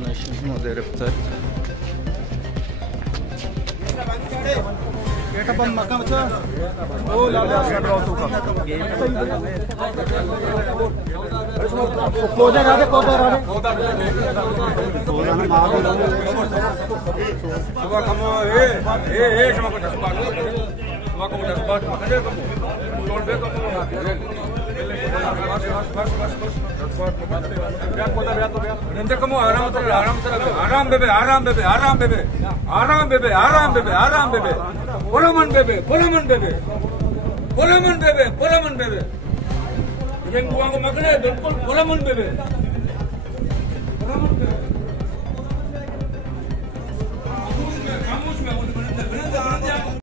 information मध्ये रखतात. आराम बेबे आराम बेबे आराम बेबे आराम बेबे आराम बेबे आराम बेबे पोलमन बेबे पोलमन बेबे पोलमन बेबे पोलमन बेबे yang buang ke makna betul pola mun bebe